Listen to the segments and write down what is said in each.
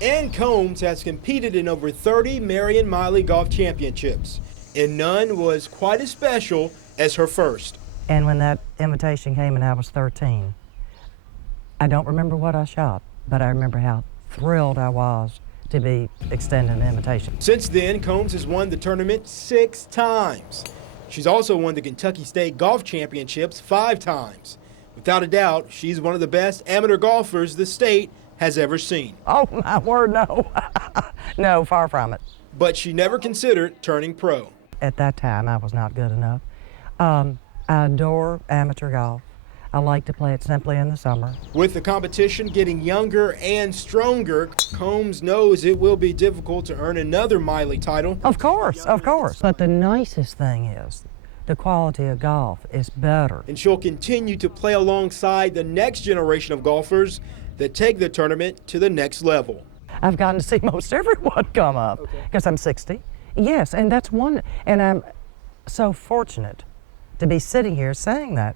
Ann Combs has competed in over 30 Marion Miley Golf Championships, and none was quite as special as her first. And when that invitation came and I was 13, I don't remember what I shot, but I remember how thrilled I was to be extended an invitation. Since then, Combs has won the tournament 6 times. She's also won the Kentucky State Golf Championships 5 times. Without a doubt, she's one of the best amateur golfers the state has ever seen. Oh, my word, no. No, far from it. But she never considered turning pro. At that time, I was not good enough. I adore amateur golf. I like to play it simply in the summer. With the competition getting younger and stronger, Combs knows it will be difficult to earn another Miley title. Of course, of course. But the nicest thing is the quality of golf is better. And she'll continue to play alongside the next generation of golfers that take the tournament to the next level. I've gotten to see most everyone come up because I'm 60. Yes, and that's one, and I'm so fortunate to be sitting here saying that.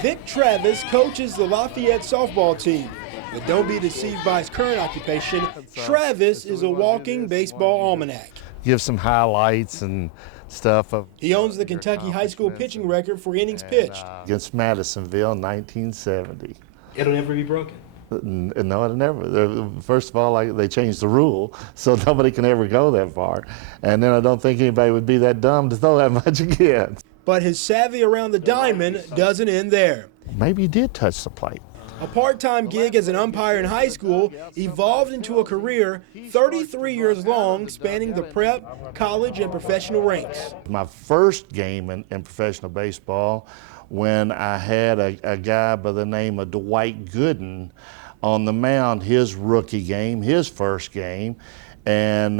Vic Travis coaches the Lafayette softball team. But don't be deceived by his current occupation. Travis is a walking baseball almanac. Give some highlights and stuff. He owns the Kentucky high school pitching record for innings pitched. Against Madisonville in 1970. It'll never be broken. No, it'll never. First of all, they changed the rule, so nobody can ever go that far. And then I don't think anybody would be that dumb to throw that much again. But his savvy around the diamond doesn't end there. Maybe he did touch the plate. A part-time gig as an umpire in high school evolved into a career 33 years long, spanning the prep, college, and professional ranks. My first game in professional baseball, when I had a guy by the name of Dwight Gooden on the mound, his rookie game, his first game, and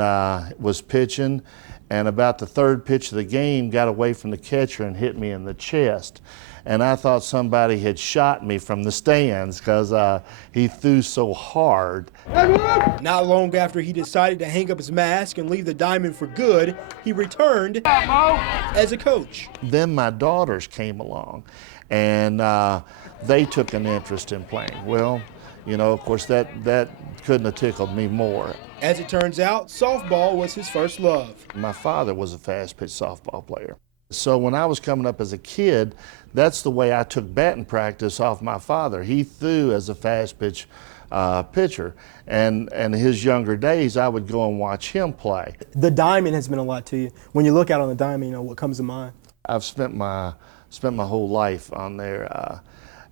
was pitching, and about the third pitch of the game got away from the catcher and hit me in the chest. And I thought somebody had shot me from the stands because he threw so hard. Not long after he decided to hang up his mask and leave the diamond for good, he returned as a coach. Then my daughters came along, and they took an interest in playing. Well, you know, of course, that couldn't have tickled me more. As it turns out, softball was his first love. My father was a fast-pitch softball player. So when I was coming up as a kid, that's the way I took batting practice off my father. He threw as a fast-pitch pitcher, and in his younger days, I would go and watch him play. The diamond has meant a lot to you. When you look out on the diamond, you know, what comes to mind? I've spent my whole life on there.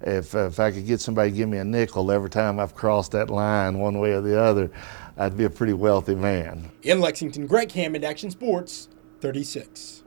If I could get somebody to give me a nickel every time I've crossed that line one way or the other, I'd be a pretty wealthy man. In Lexington, Greg Hammond, Action Sports 36.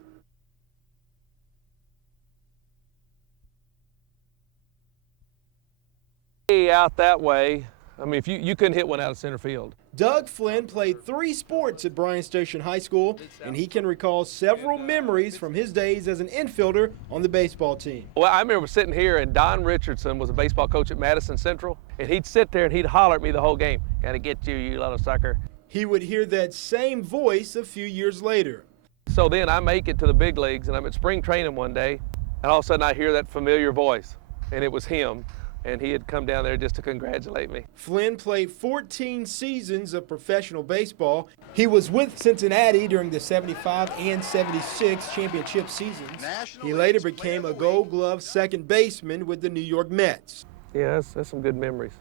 Out that way, I mean, if you couldn't hit one out of center field. Doug Flynn played 3 sports at Bryan Station High School, and he can recall several memories from his days as an infielder on the baseball team. Well, I remember sitting here, and Don Richardson was a baseball coach at Madison Central, and he'd sit there and he'd holler at me the whole game, "Gotta get you, you little sucker." He would hear that same voice a few years later. So then I make it to the big leagues, and I'm at spring training one day, and all of a sudden I hear that familiar voice, and it was him. And he had come down there just to congratulate me. Flynn played 14 seasons of professional baseball. He was with Cincinnati during the 75 and 76 championship seasons. He later became a Gold Glove second baseman with the New York Mets. Yeah, that's some good memories.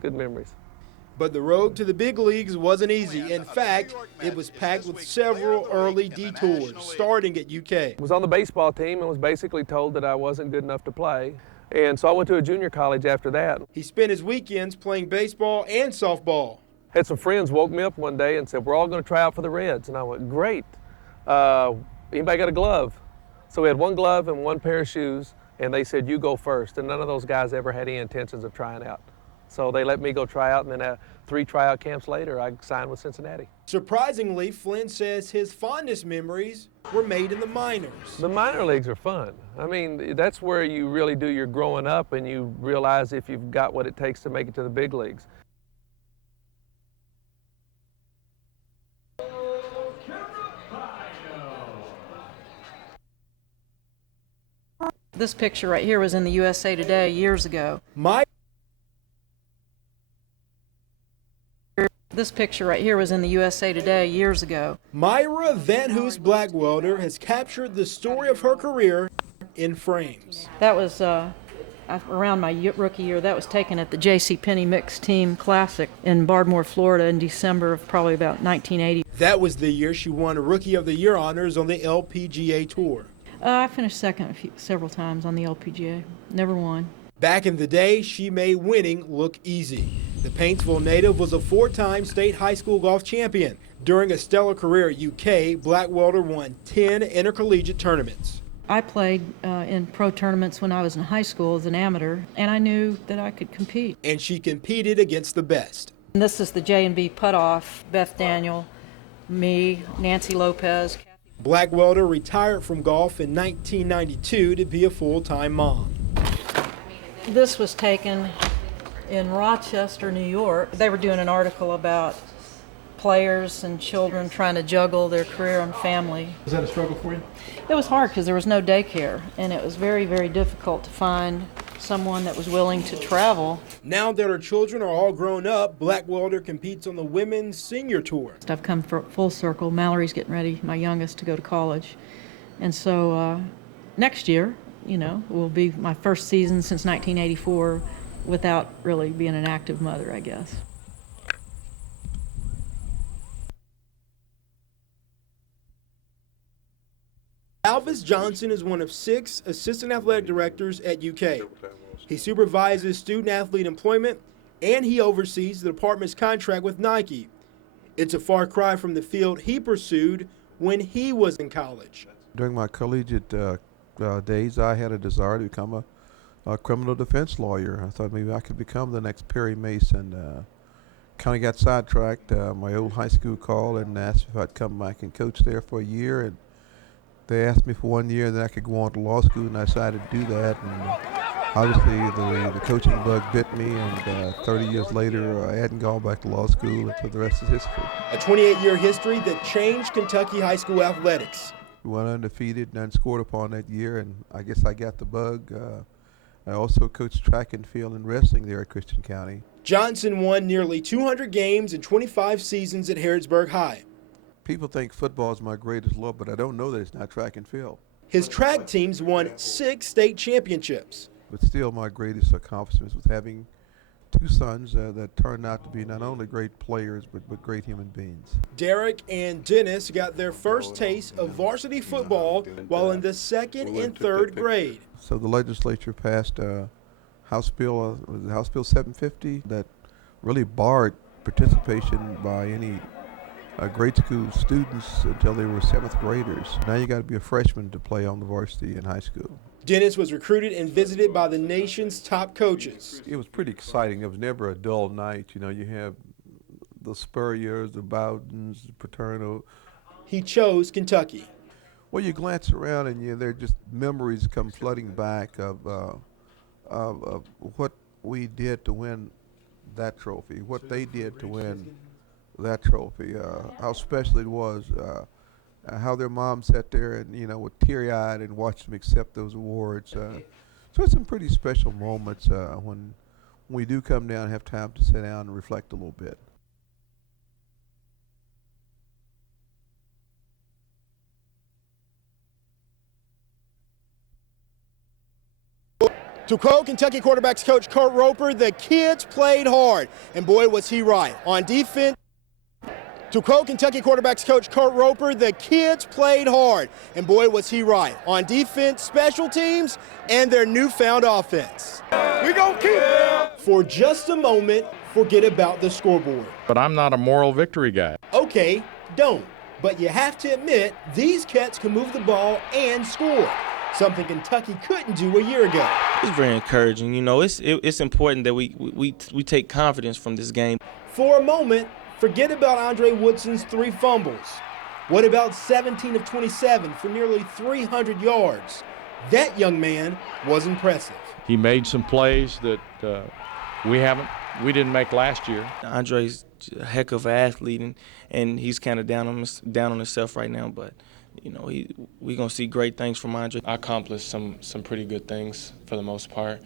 Good memories. But the road to the big leagues wasn't easy. In fact, it was packed with several early detours, starting at UK. I was on the baseball team and was basically told that I wasn't good enough to play. And so I went to a junior college after that. He spent his weekends playing baseball and softball. Had some friends woke me up one day and said, "We're all going to try out for the Reds." And I went, "Great. Anybody got a glove?" So we had one glove and one pair of shoes, and they said, "You go first." And none of those guys ever had any intentions of trying out. So they let me go try out, and then 3 tryout camps later, I signed with Cincinnati. Surprisingly, Flynn says his fondest memories were made in the minors. The minor leagues are fun. I mean, that's where you really do your growing up and you realize if you've got what it takes to make it to the big leagues. This picture right here was in the USA Today years ago. This picture right here was in the USA Today years ago. Myra Van Hoos Blackwelder has captured the story of her career in frames. That was around my rookie year. That was taken at the JCPenney Mixed Team Classic in Bardmore, Florida in December of probably about 1980. That was the year she won Rookie of the Year honors on the LPGA Tour. I finished second several times on the LPGA. Never won. Back in the day, she made winning look easy. The Paintsville native was a 4-time state high school golf champion. During a stellar career at UK, Blackwelder won 10 intercollegiate tournaments. I played in pro tournaments when I was in high school as an amateur, and I knew that I could compete. And she competed against the best. And this is the J&B putt-off, Beth Daniel, me, Nancy Lopez. Blackwelder retired from golf in 1992 to be a full-time mom. This was taken in Rochester, New York. They were doing an article about players and children trying to juggle their career and family. Was that a struggle for you? It was hard because there was no daycare, and it was very, very difficult to find someone that was willing to travel. Now that her children are all grown up, Blackwelder competes on the Women's Senior Tour. I've come full circle. Mallory's getting ready, my youngest, to go to college. And so next year, will be my first season since 1984 without really being an active mother, I guess. Alvis Johnson is one of 6 assistant athletic directors at UK. He supervises student-athlete employment, and he oversees the department's contract with Nike. It's a far cry from the field he pursued when he was in college. During my collegiate days, I had a desire to become a criminal defense lawyer. I thought maybe I could become the next Perry Mason. Kind of got sidetracked. My old high school called and asked if I'd come back and coach there for a year. And they asked me for 1 year, and then I could go on to law school, and I decided to do that. And obviously, the coaching bug bit me, and 30 years later, I hadn't gone back to law school, and so the rest is history. A 28-year history that changed Kentucky high school athletics. We went undefeated and unscored upon that year, and I guess I got the bug. I also coached track and field and wrestling there at Christian County. Johnson won nearly 200 games in 25 seasons at Harrodsburg High. People think football is my greatest love, but I don't know that it's not track and field. His track teams won 6 state championships. But still, my greatest accomplishment was having 2 sons that turned out to be not only great players, but great human beings. Derek and Dennis got their first taste of varsity football while in the 2nd and 3rd grade. So the legislature passed House Bill 750 that really barred participation by any grade school students until they were 7th graders. Now you got to be a freshman to play on the varsity in high school. Dennis was recruited and visited by the nation's top coaches. It was pretty exciting. It was never a dull night. You have the Spurriers, the Bowdens, the Paterno. He chose Kentucky. Well, you glance around and there are just memories come flooding back of what we did to win that trophy, what they did to win that trophy, how special it was, how their mom sat there and, were teary-eyed and watched them accept those awards. So it's some pretty special moments when we do come down and have time to sit down and reflect a little bit. To quote Kentucky quarterbacks coach Kurt Roper, the kids played hard, and boy was he right. On defense, to quote Kentucky quarterbacks coach Kurt Roper, the kids played hard, and boy was he right. On defense, special teams, and their newfound offense. We gonna keep it. For just a moment, forget about the scoreboard. But I'm not a moral victory guy. Okay, don't. But you have to admit, these cats can move the ball and score. something Kentucky couldn't do a year ago. It's very encouraging. You know, it's important that we take confidence from this game. For a moment, forget about Andre Woodson's 3 fumbles. What about 17 of 27 for nearly 300 yards? That young man was impressive. He made some plays that we didn't make last year. Andre's a heck of an athlete, and he's kind of down on himself right now. But you know, we're gonna see great things from Andre. I accomplished some pretty good things for the most part.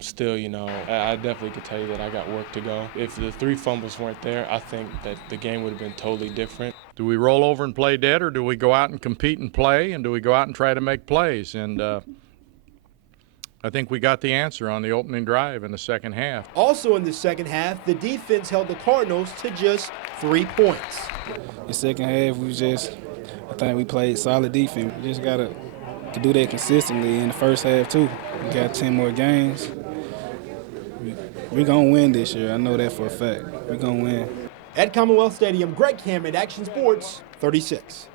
Still, you know, I definitely could tell you that I got work to go. If the 3 fumbles weren't there, I think that the game would have been totally different. Do we roll over and play dead, or do we go out and compete and play, and do we go out and try to make plays? And I think we got the answer on the opening drive in the second half. Also in the second half, the defense held the Cardinals to just 3 points. The second half, I think we played solid defense. We just got to do that consistently in the first half, too. We got 10 more games. We're going to win this year. I know that for a fact. We're going to win. At Commonwealth Stadium, Greg Cameron, Action Sports 36.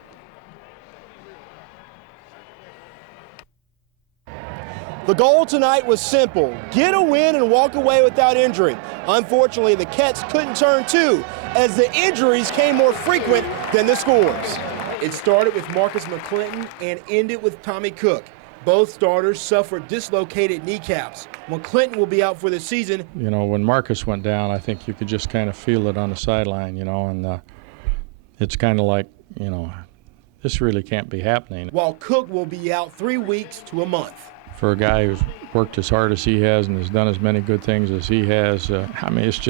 The goal tonight was simple: get a win and walk away without injury. Unfortunately, the Cats couldn't turn 2 as the injuries came more frequent than the scores. It started with Marcus McClinton and ended with Tommy Cook. Both starters suffered dislocated kneecaps. McClinton will be out for the season. You know, when Marcus went down, I think you could just kind of feel it on the sideline, you know, and it's kind of like, you know, this really can't be happening. While Cook will be out 3 weeks to a month. For a guy who's worked as hard as he has and has done as many good things as he has, I mean, it's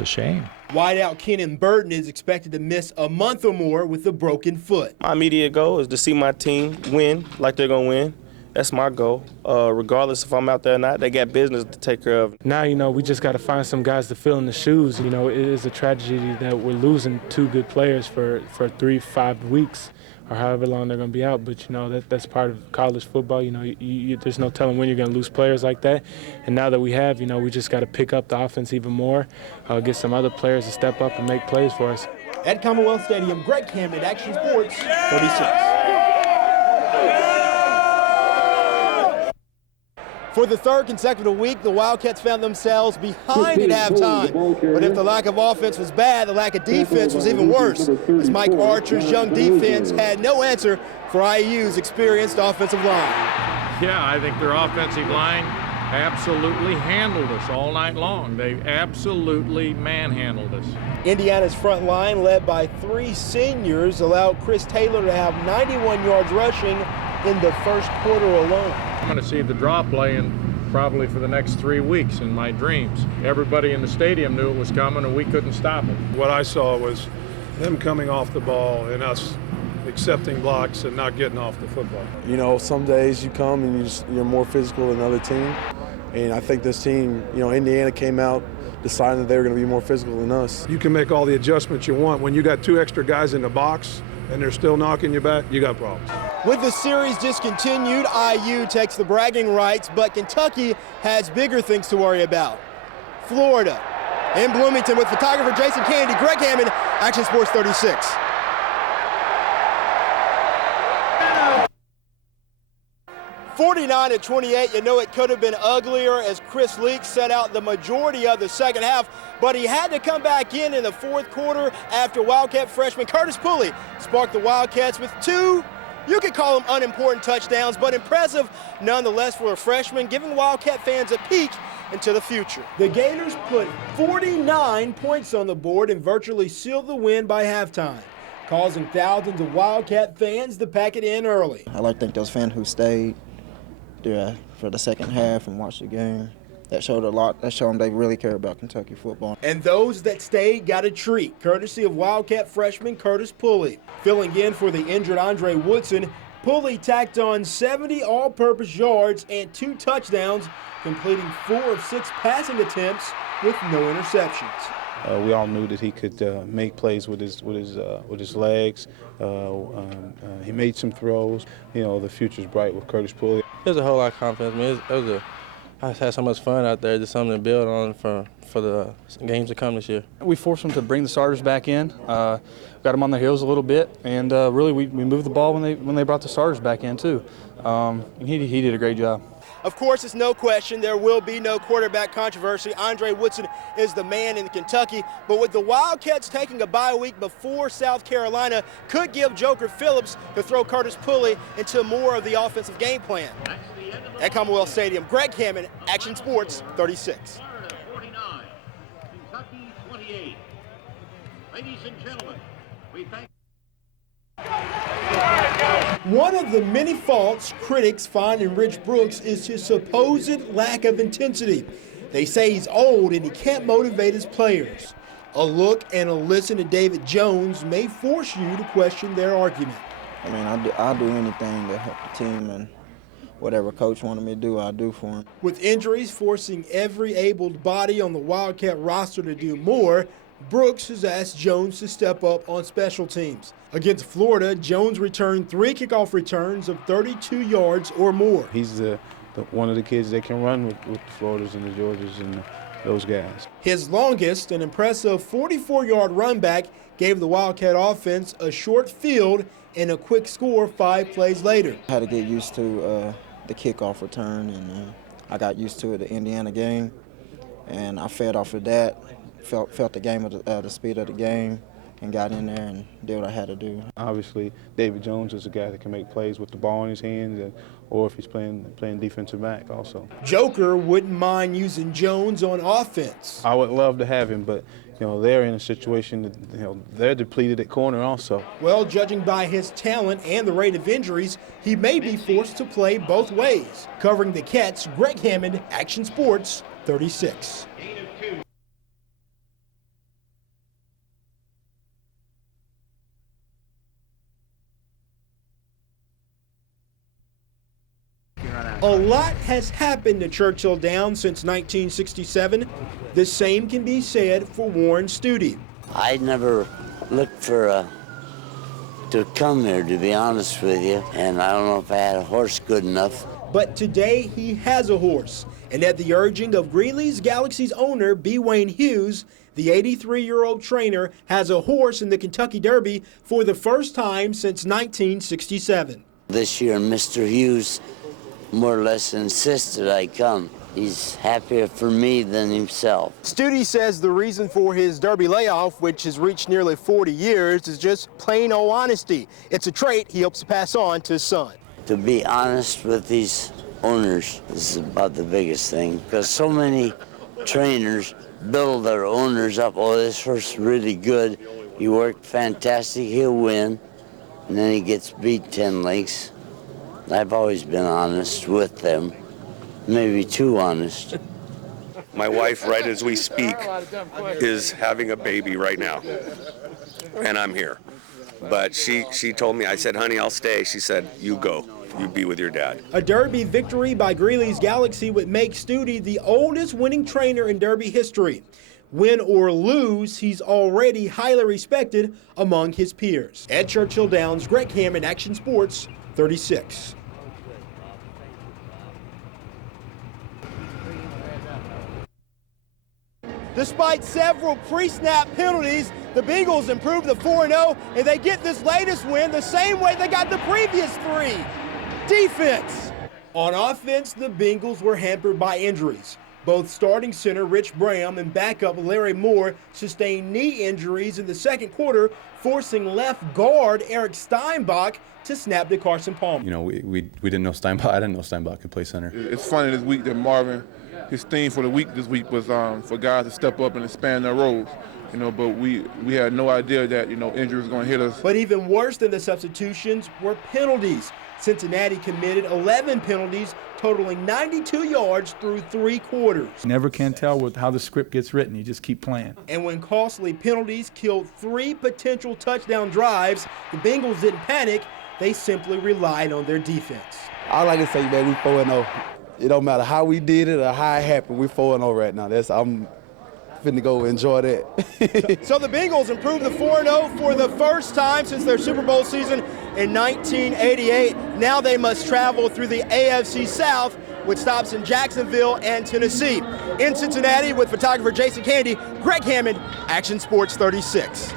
a shame. Wideout Kenan Burton is expected to miss a month or more with a broken foot. My immediate goal is to see my team win like they're gonna win. That's my goal. Regardless if I'm out there or not, they got business to take care of. Now, you know, we just got to find some guys to fill in the shoes. You know, it is a tragedy that we're losing 2 good players for 3-5 weeks or however long they're going to be out. But, you know, that's part of college football. You know, there's no telling when you're going to lose players like that. And now that we have, you know, we just got to pick up the offense even more, get some other players to step up and make plays for us. At Commonwealth Stadium, Greg Cameron, Action Sports 36. For the 3rd consecutive week, the Wildcats found themselves behind at halftime. But if the lack of offense was bad, the lack of defense was even worse, as Mike Archer's young defense had no answer for IU's experienced offensive line. Yeah, I think their offensive line absolutely handled us all night long. They absolutely manhandled us. Indiana's front line, led by 3 seniors, allowed Chris Taylor to have 91 yards rushing in the first quarter alone. I'm going to see the draw play probably for the next 3 weeks in my dreams. Everybody in the stadium knew it was coming and we couldn't stop it. What I saw was them coming off the ball and us accepting blocks and not getting off the football. You know, some days you come and you're more physical than another team. And I think this team, you know, Indiana came out deciding that they were going to be more physical than us. You can make all the adjustments you want. When you got 2 extra guys in the box and they're still knocking you back, you got problems. With the series discontinued, IU takes the bragging rights, but Kentucky has bigger things to worry about. Florida in Bloomington with photographer Jason Kennedy, Greg Hammond, Action Sports 36. (49-28), you know it could have been uglier as Chris Leak set out the majority of the second half, but he had to come back in the 4th quarter after Wildcat freshman Curtis Pulley sparked the Wildcats with 2, you could call them unimportant touchdowns, but impressive nonetheless for a freshman, giving Wildcat fans a peek into the future. The Gators put 49 points on the board and virtually sealed the win by halftime, causing thousands of Wildcat fans to pack it in early. I like to think those fans who stayed there for the second half and watched the game, that showed a lot. That showed them they really care about Kentucky football. And those that stayed got a treat, courtesy of Wildcat freshman Curtis Pulley. Filling in for the injured Andre Woodson, Pulley tacked on 70 all-purpose yards and 2 touchdowns, completing 4 of 6 passing attempts with no interceptions. We all knew that he could make plays with his legs. He made some throws. You know, the future's bright with Curtis Pulley. There's a whole lot of confidence, man. It I had so much fun out there, just something to build on for the games to come this year. We forced them to bring the starters back in, got them on their heels a little bit, and really we moved the ball when they brought the starters back in too. And he did a great job. Of course, it's no question there will be no quarterback controversy. Andre Woodson is the man in Kentucky, but with the Wildcats taking a bye week before South Carolina could give Joker Phillips to throw Curtis Pulley into more of the offensive game plan. At Commonwealth Stadium, Greg Hammond, Action Sports 36. 49, Kentucky 28. Ladies and gentlemen, we thank. One of the many faults critics find in Rich Brooks is his supposed lack of intensity. They say he's old and he can't motivate his players. A look and a listen to David Jones may force you to question their argument. I mean, I'll do anything to help the team, and whatever coach wanted me to do, I'll do for him. With injuries forcing every abled body on the Wildcat roster to do more, Brooks has asked Jones to step up on special teams. Against Florida, Jones returned 3 kickoff returns of 32 yards or more. He's one of the kids that can run with the Floridas and the Georgias and those guys. His longest, an impressive 44-yard run back, gave the Wildcat offense a short field and a quick score 5 plays later. I had to get used to the kickoff return, and I got used to it the Indiana game, and I fed off of that. Felt the game of the speed of the game, and got in there and did what I had to do. Obviously, David Jones is a guy that can make plays with the ball in his hands, or if he's playing defensive back also. Joker wouldn't mind using Jones on offense. I would love to have him, but they're in a situation that they're depleted at corner also. Well, judging by his talent and the rate of injuries, he may be forced to play both ways. Covering the Cats, Greg Hammond, Action Sports 36. A lot has happened to Churchill Downs since 1967. The same can be said for Warren Stute. I never looked to come here, to be honest with you, and I don't know if I had a horse good enough. But today he has a horse, and at the urging of Greeley's Galaxy's owner, B. Wayne Hughes, the 83-year-old trainer has a horse in the Kentucky Derby for the first time since 1967. This year, Mr. Hughes more or less insisted I come. He's happier for me than himself. Stute says the reason for his Derby layoff, which has reached nearly 40 years, is just plain old honesty. It's a trait he hopes to pass on to his son. To be honest with these owners is about the biggest thing, because so many trainers build their owners up. Oh, this horse is really good. He worked fantastic, he'll win. And then he gets beat 10 lengths. I've always been honest with them, maybe too honest. My wife, right as we speak, is having a baby right now, and I'm here. But she told me, I said, honey, I'll stay. She said, you go. You be with your dad. A Derby victory by Greeley's Galaxy would make Stute the oldest winning trainer in Derby history. Win or lose, he's already highly respected among his peers. At Churchill Downs, Greg Hammond, Action Sports 36. Despite several pre-snap penalties, the Bengals improved to 4-0, and they get this latest win the same way they got the previous 3. Defense. On offense, the Bengals were hampered by injuries. Both starting center Rich Bram and backup Larry Moore sustained knee injuries in the second quarter, forcing left guard Eric Steinbach to snap to Carson Palmer. We didn't know Steinbach. I didn't know Steinbach could play center. It's funny this week that Marvin, his theme for the week this week was for guys to step up and expand their roles. But we had no idea that injury was going to hit us. But even worse than the substitutions were penalties. Cincinnati committed 11 penalties, totaling 92 yards through 3 quarters. Never can tell with how the script gets written. You just keep playing. And when costly penalties killed 3 potential touchdown drives, the Bengals didn't panic. They simply relied on their defense. I like to say, man, we 4-0. It don't matter how we did it or how it happened. We're 4-0 right now. I'm finna go enjoy that. So the Bengals improved to 4-0 for the first time since their Super Bowl season in 1988. Now they must travel through the AFC South with stops in Jacksonville and Tennessee. In Cincinnati with photographer Jason Candy, Greg Hammond, Action Sports 36.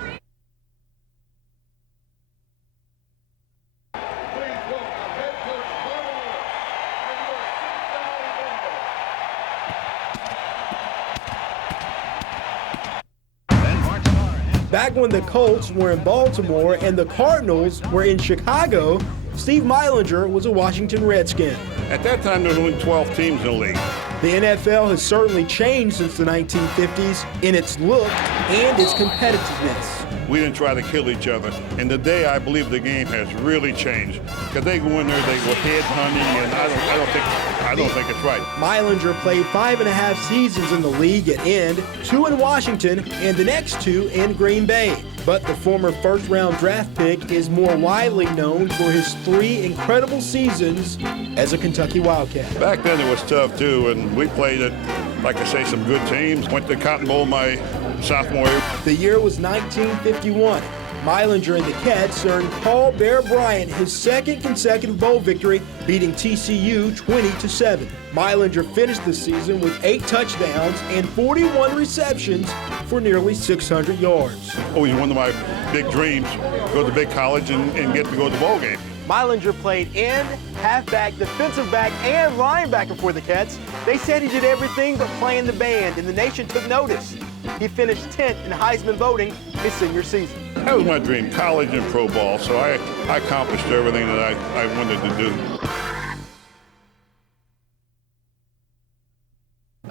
Back when the Colts were in Baltimore and the Cardinals were in Chicago, Steve Meilinger was a Washington Redskin. At that time, there were only 12 teams in the league. The NFL has certainly changed since the 1950s in its look and its competitiveness. We didn't try to kill each other. And today, I believe the game has really changed. Because they go in there, they go head hunting, and I don't think it's right. Meilinger played 5.5 seasons in the league at end, 2 in Washington and the next 2 in Green Bay. But the former first-round draft pick is more widely known for his 3 incredible seasons as a Kentucky Wildcat. Back then, it was tough, too, and we played at, like I say, some good teams. Went to the Cotton Bowl my sophomore year. The year was 1951. Meilinger and the Cats earned Paul Bear Bryant his second consecutive bowl victory, beating TCU 20-7. Meilinger finished the season with 8 touchdowns and 41 receptions for nearly 600 yards. Always one of my big dreams, go to big college and get to go to the bowl game. Meilinger played end, halfback, defensive back, and linebacker for the Cats. They said he did everything but play in the band, and the nation took notice. He finished 10th in Heisman voting his senior season. That was my dream, college and pro ball, so I accomplished everything that I wanted to do.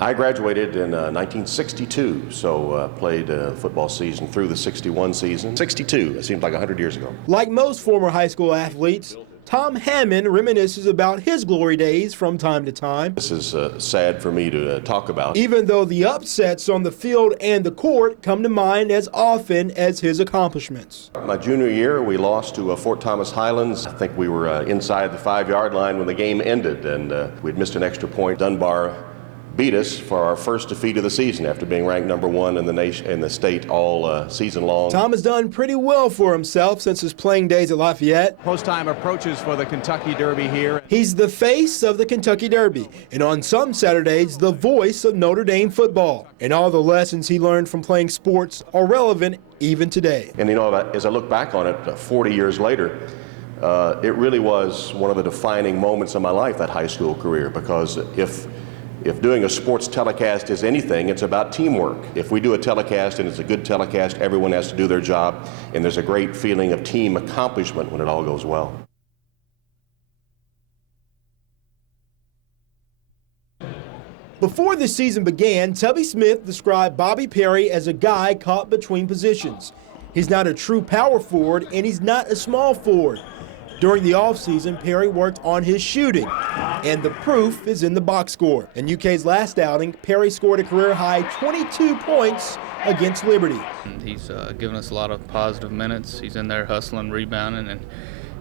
I graduated in 1962, so played football season through the 61 season. 62, it seems like 100 years ago. Like most former high school athletes, Tom Hammond reminisces about his glory days from time to time. This is sad for me to talk about. Even though the upsets on the field and the court come to mind as often as his accomplishments. My junior year, we lost to Fort Thomas Highlands. I think we were inside the 5-yard line when the game ended, and we'd missed an extra point. Dunbar beat us for our first defeat of the season after being ranked #1 in the nation, in the state all season long. Tom has done pretty well for himself since his playing days at Lafayette. Post-time approaches for the Kentucky Derby here. He's the face of the Kentucky Derby, and on some Saturdays, the voice of Notre Dame football. And all the lessons he learned from playing sports are relevant even today. And you know, as I look back on it 40 years later, it really was one of the defining moments of my life, that high school career, because if doing a sports telecast is anything, it's about teamwork. If we do a telecast and it's a good telecast, everyone has to do their job, and there's a great feeling of team accomplishment when it all goes well. Before the season began, Tubby Smith described Bobby Perry as a guy caught between positions. He's not a true power forward, and he's not a small forward. During the offseason, Perry worked on his shooting, and the proof is in the box score. In UK's last outing, Perry scored a career-high 22 points against Liberty. He's given us a lot of positive minutes. He's in there hustling, rebounding, and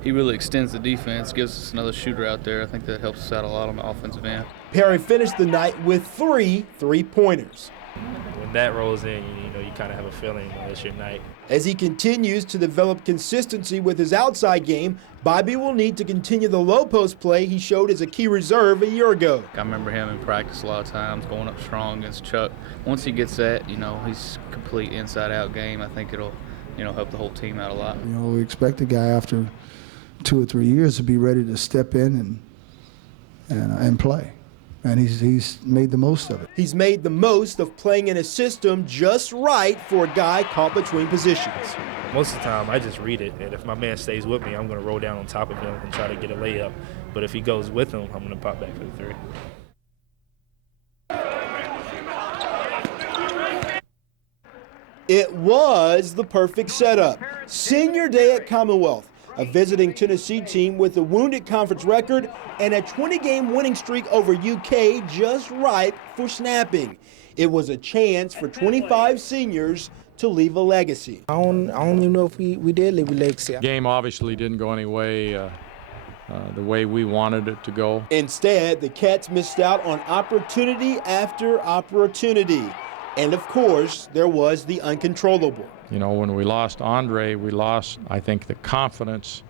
he really extends the defense, gives us another shooter out there. I think that helps us out a lot on the offensive end. Perry finished the night with 3 3-pointers. When that rolls in, you kind of have a feeling it's your night. As he continues to develop consistency with his outside game, Bobby will need to continue the low post play he showed as a key reserve a year ago. I remember him in practice a lot of times, going up strong against Chuck. Once he gets that, he's complete inside-out game. I think it'll, help the whole team out a lot. We expect a guy after 2 or 3 years to be ready to step in and play. And he's made the most of it. He's made the most of playing in a system just right for a guy caught between positions. Most of the time, I just read it, and if my man stays with me, I'm going to roll down on top of him and try to get a layup. But if he goes with him, I'm going to pop back for the 3. It was the perfect setup. Senior day at Commonwealth. A visiting Tennessee team with a wounded conference record and a 20-game winning streak over UK just ripe for snapping. It was a chance for 25 seniors to leave a legacy. I don't even know if we did leave a legacy. Game obviously didn't go any way the way we wanted it to go. Instead, the Cats missed out on opportunity after opportunity. And of course, there was the uncontrollable. When we lost Andre, we lost, I think, the confidence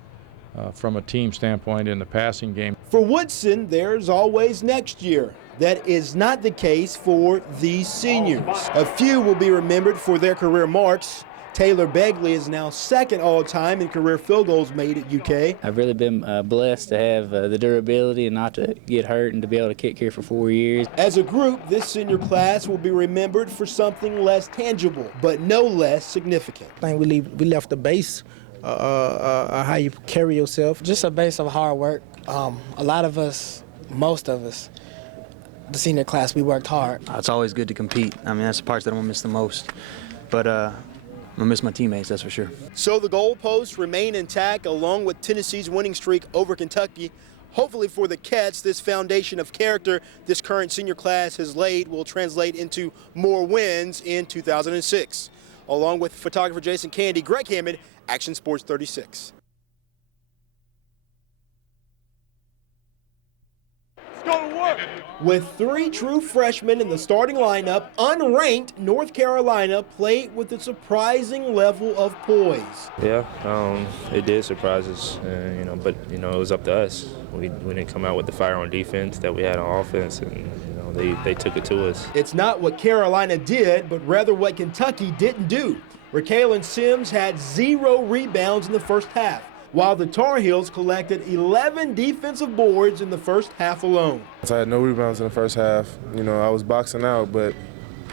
from a team standpoint in the passing game. For Woodson, there's always next year. That is not the case for these seniors. A few will be remembered for their career marks. Taylor Begley is now second all-time in career field goals made at UK. I've really been blessed to have the durability and not to get hurt and to be able to kick here for 4 years. As a group, this senior class will be remembered for something less tangible, but no less significant. I think we left the base, how you carry yourself. Just a base of hard work. A lot of us, most of us, the senior class, we worked hard. It's always good to compete. I mean, that's the parts that I'm going to miss the most. But I'm going to miss my teammates, that's for sure. So the goalposts remain intact along with Tennessee's winning streak over Kentucky. Hopefully for the Cats, this foundation of character this current senior class has laid will translate into more wins in 2006. Along with photographer Jason Candy, Greg Hammond, Action Sports 36. Go to work. With 3 true freshmen in the starting lineup, unranked North Carolina played with a surprising level of poise. Yeah, it did surprise us, but it was up to us. We didn't come out with the fire on defense that we had on offense, and they took it to us. It's not what Carolina did, but rather what Kentucky didn't do. Raquelin Sims had 0 rebounds in the first half, while the Tar Heels collected 11 defensive boards in the first half alone. I had no rebounds in the first half. I was boxing out, but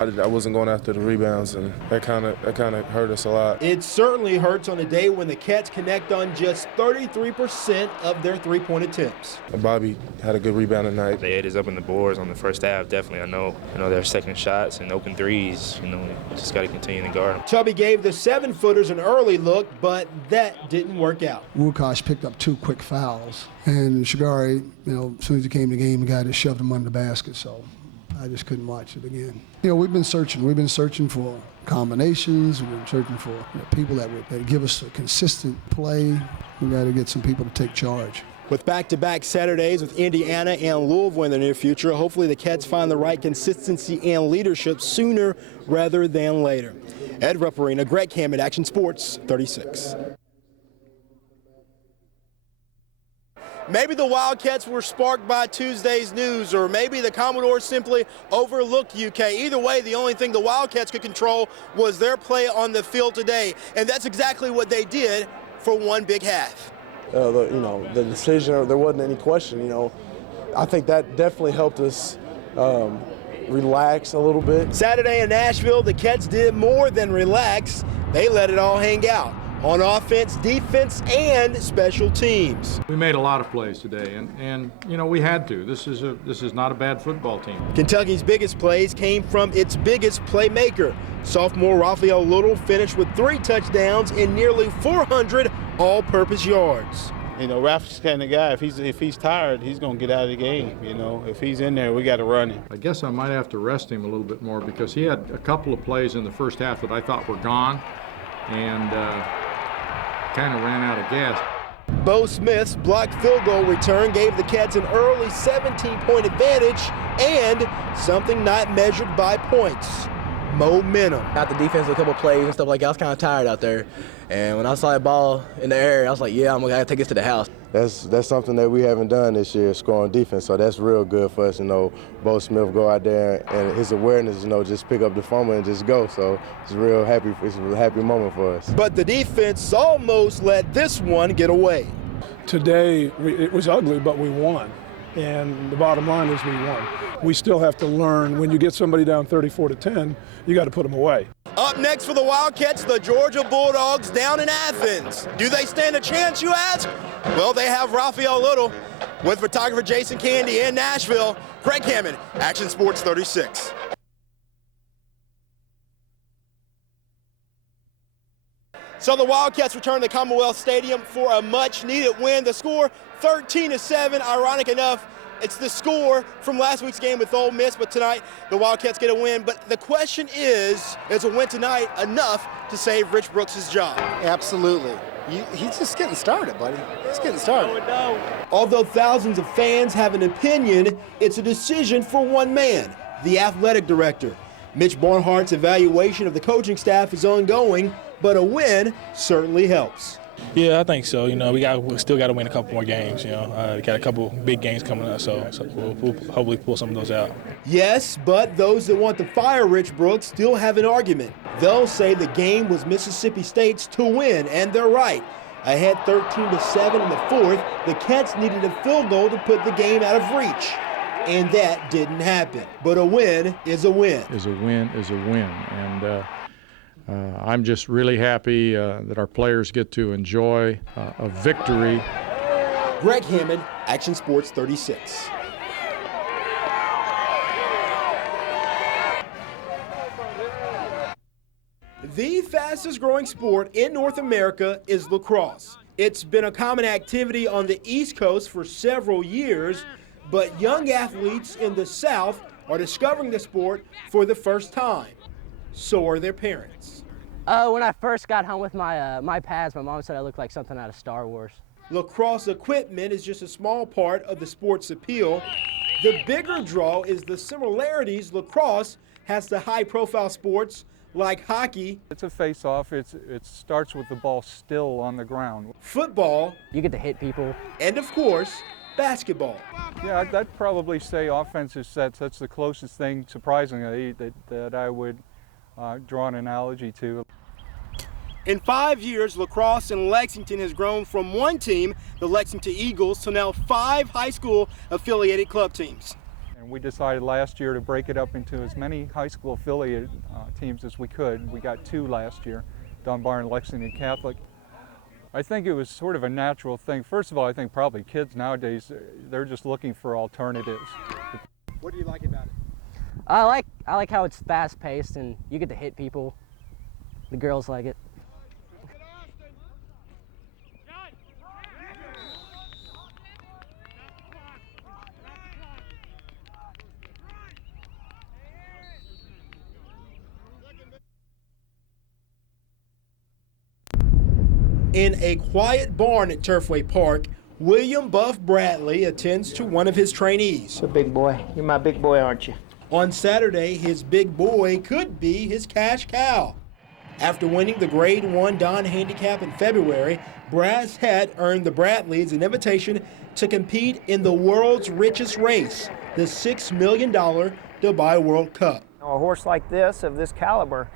I wasn't going after the rebounds, and that kind of hurt us a lot. It certainly hurts on a day when the Cats connect on just 33% of their three-point attempts. Bobby had a good rebound tonight. They ate us up in the boards on the first half, definitely. I know their second shots and open threes. We just got to continue to guard them. Tubby gave the 7-footers an early look, but that didn't work out. Wukash picked up 2 quick fouls, and Shigari, as soon as he came to the game, the guy just shoved him under the basket, so I just couldn't watch it again. We've been searching. We've been searching for combinations. We've been searching for people that give us a consistent play. We've got to get some people to take charge. With back-to-back Saturdays with Indiana and Louisville in the near future, hopefully the Cats find the right consistency and leadership sooner rather than later. Ed Rupperina, Greg Hammond, Action Sports 36. Maybe the Wildcats were sparked by Tuesday's news, or maybe the Commodores simply overlooked UK. Either way, the only thing the Wildcats could control was their play on the field today, and that's exactly what they did for one big half. The decision, there wasn't any question. I think that definitely helped us relax a little bit. Saturday in Nashville, the Cats did more than relax. They let it all hang out on offense, defense, and special teams. We made a lot of plays today, and we had to. This is not a bad football team. Kentucky's biggest plays came from its biggest playmaker. Sophomore Raphael Little finished with 3 touchdowns and nearly 400 all-purpose yards. Raf's the kind of guy, if he's tired, he's going to get out of the game. If he's in there, we got to run him. I guess I might have to rest him a little bit more because he had a couple of plays in the first half that I thought were gone, and kind of ran out of gas. Bo Smith's blocked field goal return gave the Cats an early 17-point advantage and something not measured by points: momentum. Got the defense a couple plays and stuff like that. I was kind of tired out there, and when I saw that ball in the air, I was like, yeah, I'm gonna take this to the house. That's something that we haven't done this year, scoring defense, so that's real good for us. Bo Smith go out there and his awareness, just pick up the fumble and just go. So it's real happy. It's a happy moment for us. But the defense almost let this one get away. Today it was ugly, but we won. And the bottom line is we won. We still have to learn when you get somebody down 34-10, you got to put them away. Up next for the Wildcats, the Georgia Bulldogs down in Athens. Do they stand a chance, you ask? Well, they have Raphael Little. With photographer Jason Candy in Nashville, Greg Hammond, Action Sports 36. So the Wildcats return to Commonwealth Stadium for a much-needed win. The score, 13-7. Ironic enough, it's the score from last week's game with Ole Miss, but tonight the Wildcats get a win. But the question is a win tonight enough to save Rich Brooks' job? Absolutely. He's just getting started, buddy. He's getting started. Although thousands of fans have an opinion, it's a decision for one man, the athletic director. Mitch Barnhart's evaluation of the coaching staff is ongoing, but a win certainly helps. Yeah, I think so. You know, we still got to win a couple more games. You know, we got a couple big games coming up, so we'll hopefully pull some of those out. Yes, but those that want to fire Rich Brooks still have an argument. They'll say the game was Mississippi State's to win, and they're right. Ahead 13-7 in the fourth, the Cats needed a field goal to put the game out of reach. And that didn't happen. But a win is a win. Is a win is a win. And I'm just really happy that our players get to enjoy a victory. Greg Hammond, Action Sports 36. The fastest growing sport in North America is lacrosse. It's been a common activity on the East Coast for several years, but young athletes in the South are discovering the sport for the first time. So are their parents. When I first got home with my pads, my mom said I looked like something out of Star Wars. Lacrosse equipment is just a small part of the sport's appeal. The bigger draw is the similarities lacrosse has to high-profile sports like hockey. It's a face-off. It starts with the ball still on the ground. Football. You get to hit people. And, of course, basketball. Yeah, I'd probably say offensive sets. That's the closest thing, surprisingly, that I would draw an analogy to. In 5 years, lacrosse in Lexington has grown from one team, the Lexington Eagles, to now 5 high school affiliated club teams. And we decided last year to break it up into as many high school affiliated teams as we could. We got 2 last year, Dunbar and Lexington Catholic. I think it was sort of a natural thing. First of all, I think probably kids nowadays, they're just looking for alternatives. What do you like about it? I like how it's fast-paced and you get to hit people. The girls like it. In a quiet barn at Turfway Park, William Buff Bradley attends to one of his trainees. A big boy. You're my big boy, aren't you? On Saturday, his big boy could be his cash cow. After winning the Grade 1 Don Handicap in February, Brass Hat earned the Bradleys an invitation to compete in the world's richest race, the $6 million Dubai World Cup. A horse like this, of this caliber,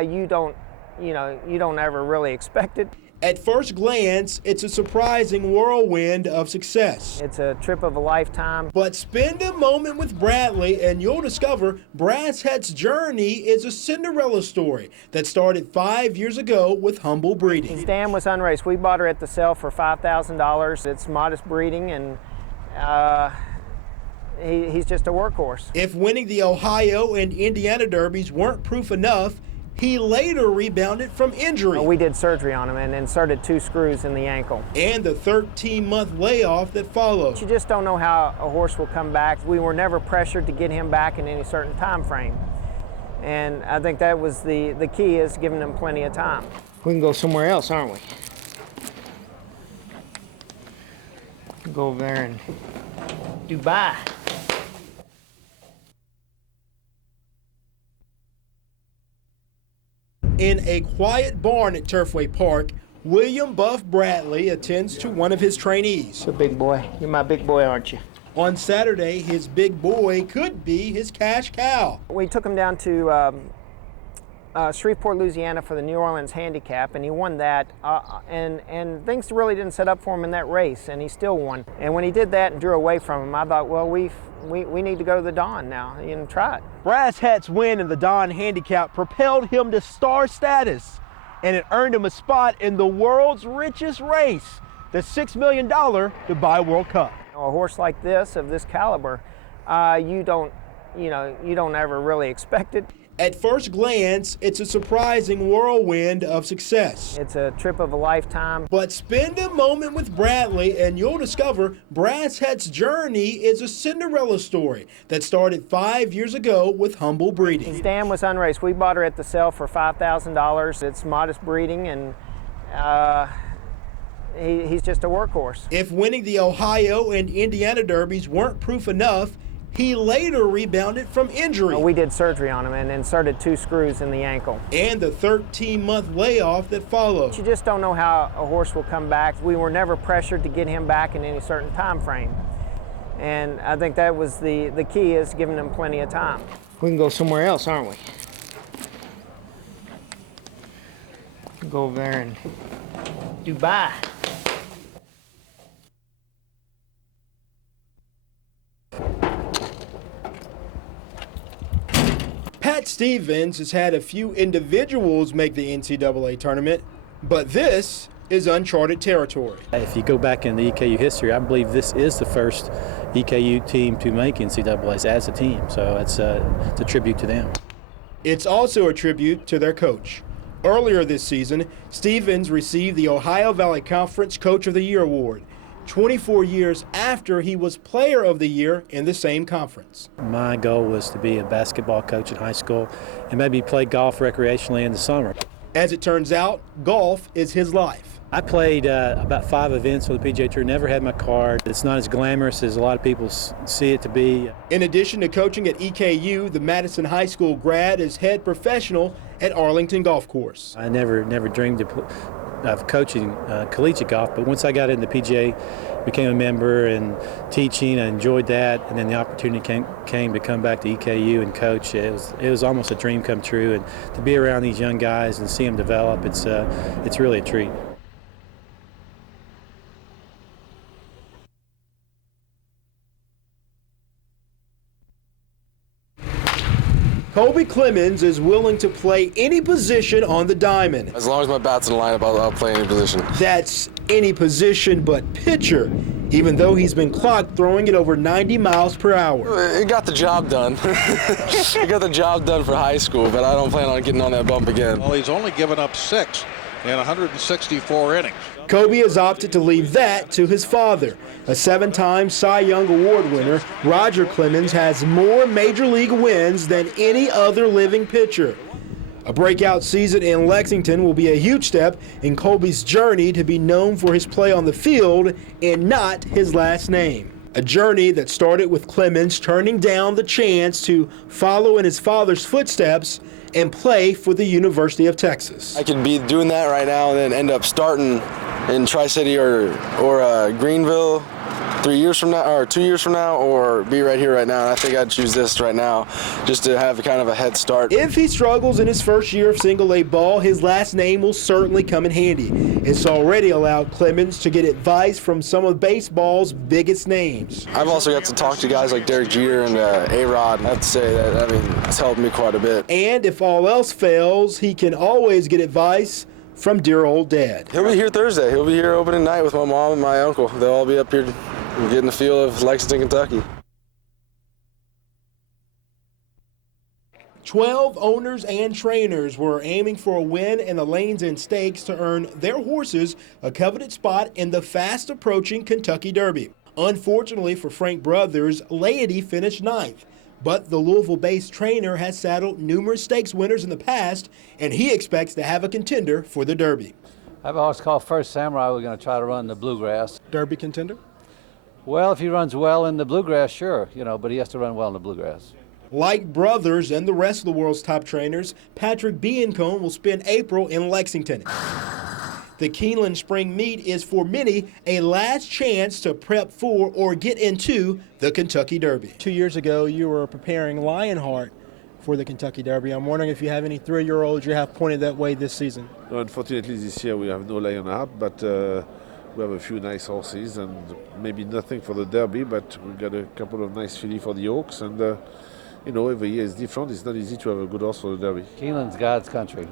you don't ever really expect it. At first glance, it's a surprising whirlwind of success. It's a trip of a lifetime. But spend a moment with Bradley and you'll discover Brass Hat's journey is a Cinderella story that started 5 years ago with humble breeding. His dam was unraced. We bought her at the sale for $5,000. It's modest breeding, and he's just a workhorse. If winning the Ohio and Indiana Derbies weren't proof enough, he later rebounded from injury. We did surgery on him and inserted 2 screws in the ankle. And the 13-month layoff that followed. You just don't know how a horse will come back. We were never pressured to get him back in any certain time frame. And I think that was the key, is giving him plenty of time. We can go somewhere else, aren't we? Go over there and Dubai. In a quiet barn at Turfway Park, William Buff Bradley attends to one of his trainees. A big boy. You're my big boy, aren't you? On Saturday, his big boy could be his cash cow. We took him down to Shreveport, Louisiana for the New Orleans Handicap, and he won that. And things really didn't set up for him in that race, and he still won. And when he did that and drew away from him, I thought, well, we need to go to the Don now and try it. Brass Hat's win in the Don Handicap propelled him to star status, and it earned him a spot in the world's richest race, the $6 million Dubai World Cup. A horse like this, of this caliber, you don't ever really expect it. At first glance, it's a surprising whirlwind of success. It's a trip of a lifetime. But spend a moment with Bradley and you'll discover Brass Hat's journey is a Cinderella story that started 5 years ago with humble breeding. His dam was unraced. We bought her at the sale for $5,000. It's modest breeding, and he's just a workhorse. If winning the Ohio and Indiana Derbies weren't proof enough, He later rebounded from injury. We did surgery on him and inserted 2 screws in the ankle. And the 13-month layoff that followed. You just don't know how a horse will come back. We were never pressured to get him back in any certain time frame. And I think that was the key, is giving him plenty of time. We can go somewhere else, aren't we? Go over there and Dubai. Pat Stevens has had a few individuals make the NCAA tournament, but this is uncharted territory. If you go back in the EKU history, I believe this is the first EKU team to make NCAAs as a team, so it's a tribute to them. It's also a tribute to their coach. Earlier this season, Stevens received the Ohio Valley Conference Coach of the Year award, 24 years after he was Player of the Year in the same conference. My goal was to be a basketball coach in high school and maybe play golf recreationally in the summer. As it turns out, golf is his life. I played about 5 events for the PGA Tour, never had my card. It's not as glamorous as a lot of people see it to be. In addition to coaching at EKU, the Madison High School grad is head professional at Arlington Golf Course. I never dreamed of coaching collegiate golf, but once I got into PGA, became a member and teaching, I enjoyed that, and then the opportunity came to come back to EKU and coach. It was almost a dream come true, and to be around these young guys and see them develop, it's really a treat. Colby Clemens is willing to play any position on the diamond. As long as my bat's in the lineup, I'll play any position. That's any position but pitcher, even though he's been clocked throwing it over 90 miles per hour. It got the job done. It got the job done for high school, but I don't plan on getting on that bump again. Well, he's only given up 6 in 164 innings. Kobe has opted to leave that to his father. A 7-time Cy Young Award winner, Roger Clemens has more major league wins than any other living pitcher. A breakout season in Lexington will be a huge step in Colby's journey to be known for his play on the field and not his last name. A journey that started with Clemens turning down the chance to follow in his father's footsteps and play for the University of Texas. I could be doing that right now and then end up starting in Tri-City or Greenville 3 years from now, or 2 years from now, or be right here right now. And I think I'd choose this right now just to have kind of a head start. If he struggles in his first year of single-A ball, his last name will certainly come in handy. It's already allowed Clemens to get advice from some of baseball's biggest names. I've also got to talk to guys like Derek Jeter and A-Rod. I have to say that, it's helped me quite a bit. And if all else fails, he can always get advice from dear old dad. He'll be here Thursday. He'll be here opening night with my mom and my uncle. They'll all be up here getting the feel of Lexington, Kentucky. 12 owners and trainers were aiming for a win in the Lanes and Stakes to earn their horses a coveted spot in the fast-approaching Kentucky Derby. Unfortunately for Frank Brothers, Laity finished 9th. But the Louisville-based trainer has saddled numerous stakes winners in the past, and he expects to have a contender for the Derby. I have a horse called First Samurai. We're going to try to run the Bluegrass. Derby contender? Well, if he runs well in the Bluegrass, sure, but he has to run well in the Bluegrass. Like Brothers and the rest of the world's top trainers, Patrick Biancone will spend April in Lexington. The Keeneland Spring Meet is for many a last chance to prep for or get into the Kentucky Derby. 2 years ago, you were preparing Lionheart for the Kentucky Derby. I'm wondering if you have any 3-year-olds you have pointed that way this season. No, unfortunately, this year we have no Lionheart, but we have a few nice horses and maybe nothing for the Derby, but we've got a couple of nice fillies for the Oaks, and every year is different. It's not easy to have a good horse for the Derby. Keeneland's God's country.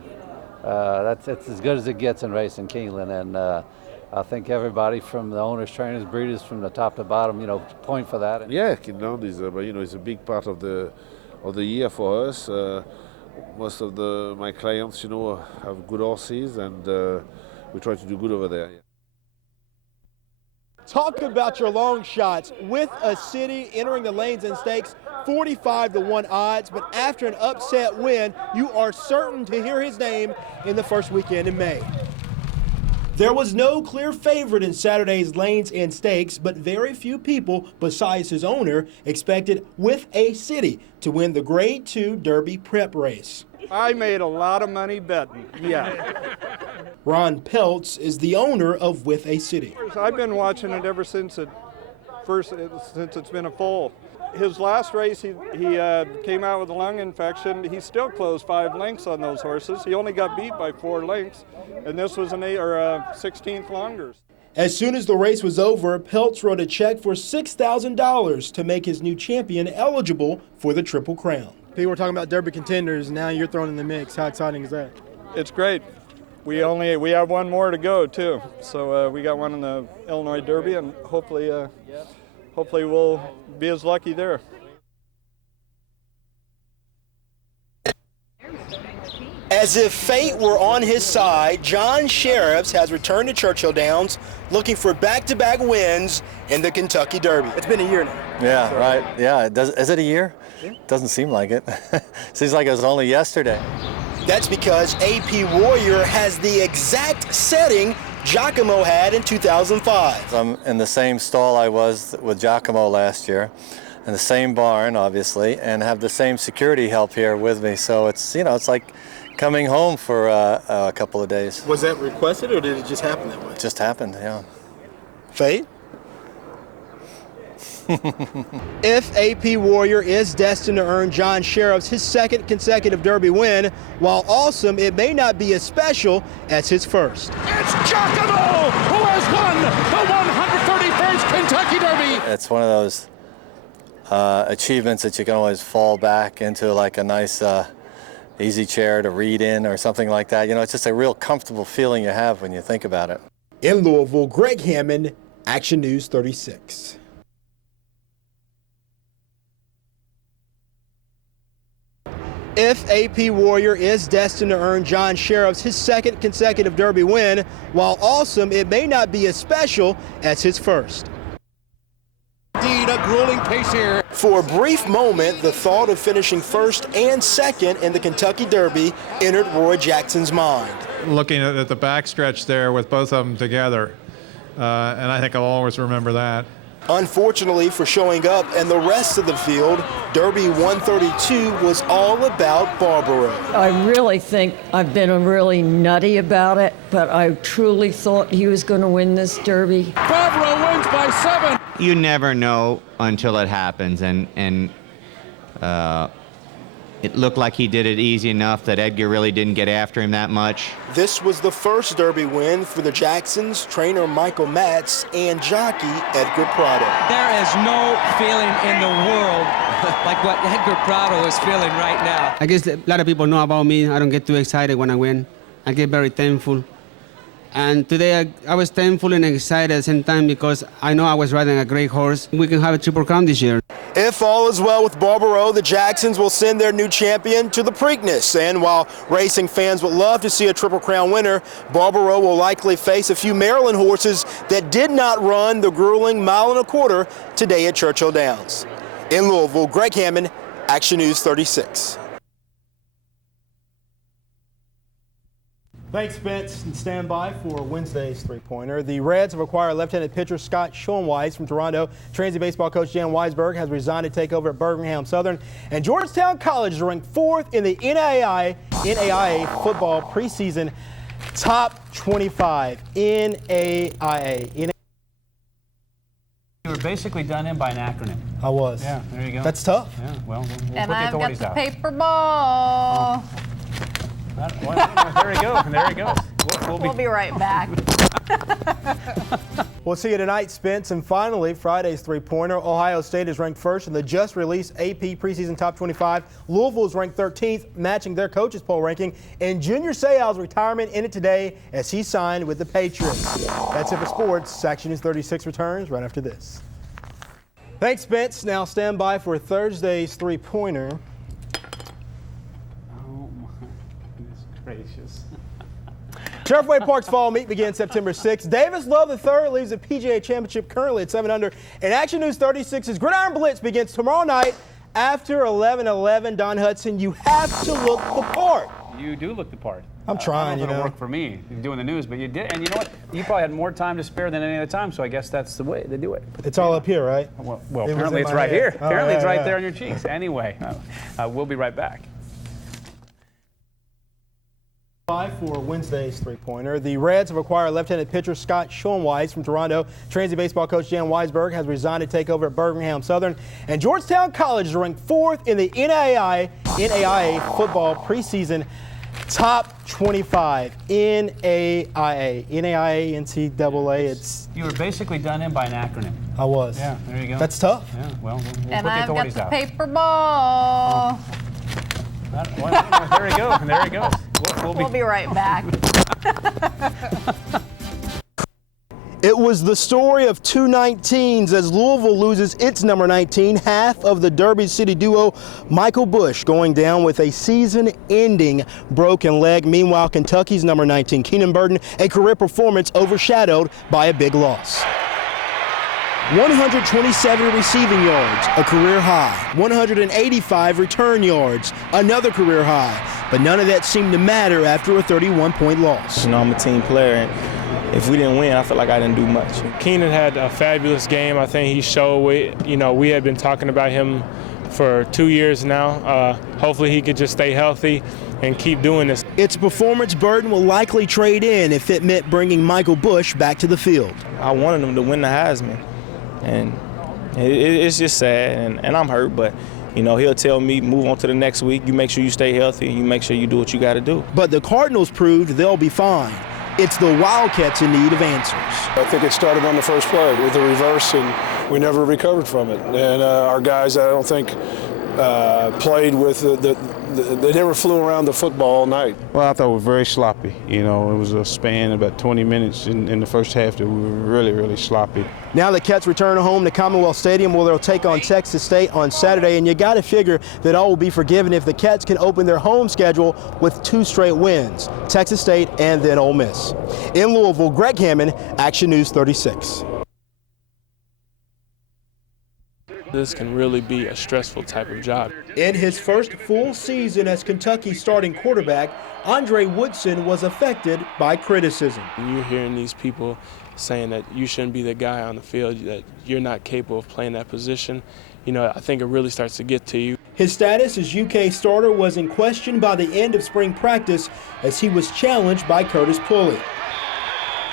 That's as good as it gets in racing Keeneland, and I think everybody from the owners, trainers, breeders, from the top to bottom, point for that. Yeah, Keeneland is a big part of the year for us. Most of my clients, have good horses, and we try to do good over there. Yeah. Talk about your long shots with a city entering the Lanes and Stakes, 45-1 odds, but after an upset win, you are certain to hear his name in the first weekend in May. There was no clear favorite in Saturday's lanes and stakes, but very few people besides his owner expected With a City to win the Grade 2 Derby prep race. I made a lot of money betting, yeah. Ron Peltz is the owner of With a City. I've been watching it ever since it's been a foal. His last race, he came out with a lung infection. He still closed 5 lengths on those horses. He only got beat by 4 lengths, and this was an 16th longer. As soon as the race was over, Peltz wrote a check for $6,000 to make his new champion eligible for the Triple Crown. People were talking about Derby contenders, now you're thrown in the mix. How exciting is that? It's great. We have one more to go too. So we got one in the Illinois Derby, and hopefully we'll be as lucky there. As if fate were on his side, John Sheriffs has returned to Churchill Downs looking for back-to-back wins in the Kentucky Derby. It's been a year now. Yeah, so. Right. Yeah, is it a year? Yeah. Doesn't seem like it. Seems like it was only yesterday. That's because AP Warrior has the exact setting Giacomo had in 2005. I'm in the same stall I was with Giacomo last year, in the same barn, obviously, and have the same security help here with me. So it's, it's like coming home for a couple of days. Was that requested, or did it just happen that way? It just happened, yeah. Fate? If AP Warrior is destined to earn John Sheriffs his second consecutive Derby win, while awesome, it may not be as special as his first. It's Giacomo who has won the 131st Kentucky Derby. It's one of those achievements that you can always fall back into, like a nice easy chair to read in or something like that. It's just a real comfortable feeling you have when you think about it. In Louisville, Greg Hammond, Action News 36. If AP Warrior is destined to earn John Sheriffs his second consecutive Derby win, while awesome, it may not be as special as his first. Indeed, a grueling pace here. For a brief moment, the thought of finishing first and second in the Kentucky Derby entered Roy Jackson's mind. Looking at the backstretch there with both of them together, and I think I'll always remember that. Unfortunately for showing up and the rest of the field, Derby 132 was all about Barbaro. I really think I've been really nutty about it, but I truly thought he was going to win this Derby. Barbaro wins by 7. You never know until it happens, and it looked like he did it easy enough that Edgar really didn't get after him that much. This was the first Derby win for the Jacksons, trainer Michael Matz and jockey Edgar Prado. There is no feeling in the world like what Edgar Prado is feeling right now. I guess a lot of people know about me. I don't get too excited when I win. I get very thankful. And today I was thankful and excited at the same time because I know I was riding a great horse. We can have a Triple Crown this year. If all is well with Barbaro, the Jacksons will send their new champion to the Preakness. And while racing fans would love to see a Triple Crown winner, Barbaro will likely face a few Maryland horses that did not run the grueling 1.25 miles today at Churchill Downs. In Louisville, Greg Hammond, Action News 36. Thanks, Spence, and stand by for Wednesday's three-pointer. The Reds have acquired left-handed pitcher Scott Schoenweiss from Toronto. Transy baseball coach Jan Weisberg has resigned to take over at Birmingham Southern. And Georgetown College is ranked 4th in the NAIA football preseason top 25. NAIA. You were basically done in by an acronym. I was. Yeah, there you go. That's tough. Yeah, well, we'll and put the I've got authorities the out. paper ball. Oh. There he goes. There he goes. We'll be right back. We'll see you tonight, Spence. And finally, Friday's three-pointer. Ohio State is ranked 1st in the just-released AP preseason top 25. Louisville is ranked 13th, matching their coaches' poll ranking. And Junior Seau's retirement ended today as he signed with the Patriots. That's it for sports. Action News 36 returns right after this. Thanks, Spence. Now stand by for Thursday's three-pointer. Gracious. Turfway Park's fall meet begins September 6th. Davis Love III leads the PGA Championship currently at 7 under. And Action News 36's Gridiron Blitz begins tomorrow night after 11:11. Don Hudson, you have to look the part. You do look the part. I'm trying, I don't know if it'll work for me doing the news, but you did. And you know what? You probably had more time to spare than any other time, so I guess that's the way they do it. It's all up here, right? Well apparently it's right here. Oh, Apparently it's right yeah. there on your cheeks. Anyway, we'll be right back. For Wednesday's three-pointer. The Reds have acquired left-handed pitcher Scott Schoenweiss from Toronto. Transy baseball coach Jan Weisberg has resigned to take over at Birmingham Southern. And Georgetown College is ranked 4th in the NAIA football preseason top 25. NAIA, NCAA. It's. You were basically done in by an acronym. I was. Yeah, there you go. That's tough. Yeah, well, we'll put And the I've got authorities the out. paper ball. There he goes. And there he goes. We'll be right back. It was the story of two 19s as Louisville loses its number 19, half of the Derby City duo, Michael Bush, going down with a season-ending broken leg. Meanwhile, Kentucky's number 19, Keenan Burton, a career performance overshadowed by a big loss. 127 receiving yards, a career high. 185 return yards, another career high. But none of that seemed to matter after a 31-point loss. You know, I'm a team player, and if we didn't win, I feel like I didn't do much. Keenan had a fabulous game. I think he showed we had been talking about him for 2 years now. Hopefully he could just stay healthy and keep doing this. It's a performance Burton will likely trade in if it meant bringing Michael Bush back to the field. I wanted him to win the Heisman, and it's just sad, and I'm hurt, but you know, he'll tell me, move on to the next week. You make sure you stay healthy, and you make sure you do what you got to do. But the Cardinals proved they'll be fine. It's the Wildcats in need of answers. I think it started on the first play with the reverse, and we never recovered from it. And our guys, I don't think, played with they never flew around the football all night. Well, I thought we were very sloppy. You know, it was a span of about 20 minutes in the first half that we were really, really sloppy. Now the Cats return home to Commonwealth Stadium where they'll take on Texas State on Saturday, and you got to figure that all will be forgiven if the Cats can open their home schedule with 2 straight wins, Texas State and then Ole Miss. In Louisville, Greg Hammond, Action News 36. This can really be a stressful type of job. In his first full season as Kentucky's starting quarterback, Andre Woodson was affected by criticism. You're hearing these people saying that you shouldn't be the guy on the field, that you're not capable of playing that position. You know, I think it really starts to get to you. His status as UK starter was in question by the end of spring practice as he was challenged by Curtis Pulley.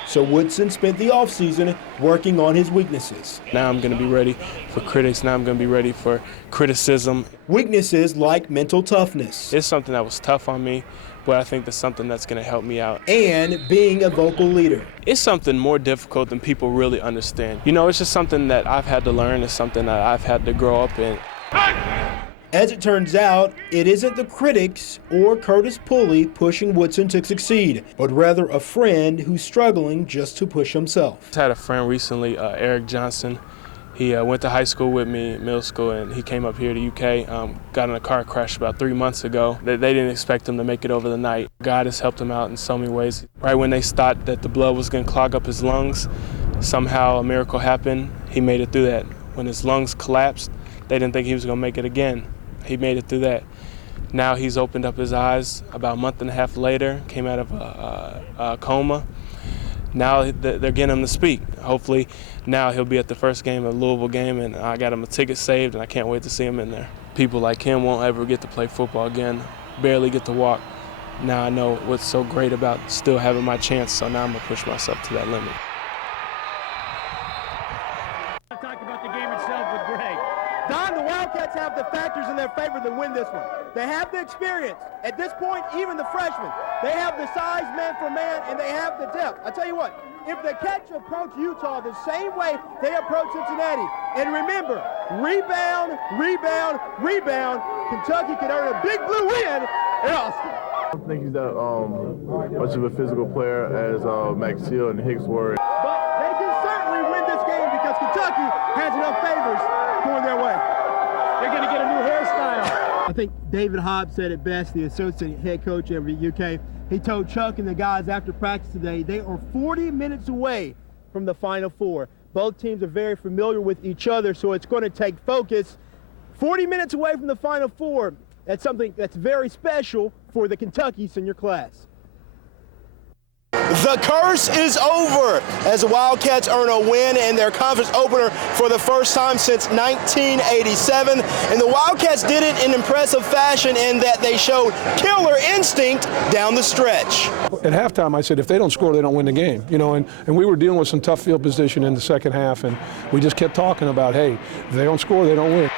So Woodson spent the offseason working on his weaknesses. Now I'm going to be ready for critics. Now I'm going to be ready for criticism. Weaknesses like mental toughness. It's something that was tough on me, but I think that's something that's going to help me out. And being a vocal leader. It's something more difficult than people really understand. You know, it's just something that I've had to learn. It's something that I've had to grow up in. As it turns out, it isn't the critics or Curtis Pulley pushing Woodson to succeed, but rather a friend who's struggling just to push himself. I had a friend recently, Eric Johnson. He went to high school with me, middle school, and he came up here to UK, got in a car crash about 3 months ago. They didn't expect him to make it over the night. God has helped him out in so many ways. Right when they thought that the blood was going to clog up his lungs, somehow a miracle happened. He made it through that. When his lungs collapsed, they didn't think he was going to make it again. He made it through that. Now he's opened up his eyes about a month and a half later, came out of a coma. Now they're getting him to speak. Hopefully now he'll be at the first game, a Louisville game, and I got him a ticket saved, and I can't wait to see him in there. People like him won't ever get to play football again, barely get to walk. Now I know what's so great about still having my chance, so now I'm going to push myself to that limit. Talk about the game itself with Greg. Don, the Wildcats have the factors in their favor to win this one. They have the experience. At this point, even the freshmen, they have the size man for man, and they have the depth. I tell you what, if the Cats approach Utah the same way they approach Cincinnati, and remember, rebound, rebound, rebound, Kentucky could earn a big blue win in Austin. I don't think he's that much of a physical player as Max Hill and Hicks were. But they can certainly win this game because Kentucky has enough favors going their way. They're going to get a new hairstyle. I think David Hobbs said it best, the associate head coach of the UK. He told Chuck and the guys after practice today they are 40 minutes away from the Final Four. Both teams are very familiar with each other, so it's going to take focus. 40 minutes away from the Final Four. That's something that's very special for the Kentucky senior class. The curse is over as the Wildcats earn a win in their conference opener for the first time since 1987. And the Wildcats did it in impressive fashion in that they showed killer instinct down the stretch. At halftime, I said, if they don't score, they don't win the game. You know, and we were dealing with some tough field position in the second half, and we just kept talking about, hey, if they don't score, they don't win.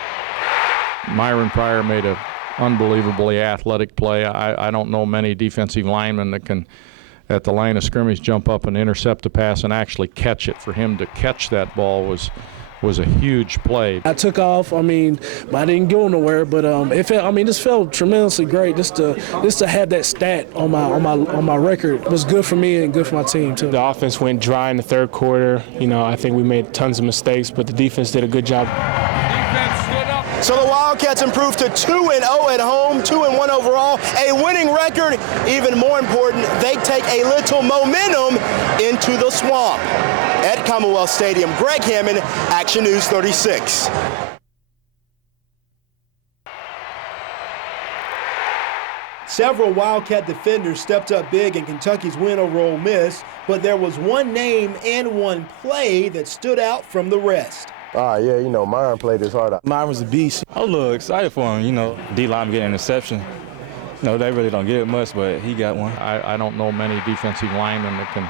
Myron Pryor made an unbelievably athletic play. I don't know many defensive linemen that can, at the line of scrimmage, jump up and intercept a pass and actually catch it. For him to catch that ball was a huge play. I took off. I mean, I didn't go nowhere, but this felt tremendously great. Just to have that stat on my record, it was good for me and good for my team too. The offense went dry in the third quarter. You know, I think we made tons of mistakes, but the defense did a good job. So the Wildcats improved to 2-0 at home, 2-1 overall, a winning record. Even more important, they take a little momentum into the swamp. At Commonwealth Stadium, Greg Hammond, Action News 36. Several Wildcat defenders stepped up big in Kentucky's win over Ole Miss, but there was one name and one play that stood out from the rest. Yeah, you know, Myron played his heart out. Myron was a beast. I was a little excited for him, you know. D-line getting an interception. You know, they really don't get it much, but he got one. I don't know many defensive linemen that can,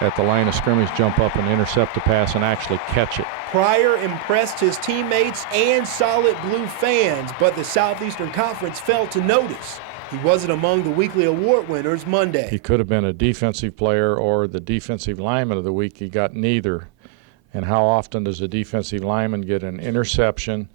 at the line of scrimmage, jump up and intercept a pass and actually catch it. Pryor impressed his teammates and Solid Blue fans, but the Southeastern Conference failed to notice. He wasn't among the weekly award winners Monday. He could have been a defensive player or the defensive lineman of the week. He got neither. And how often does a defensive lineman get an interception,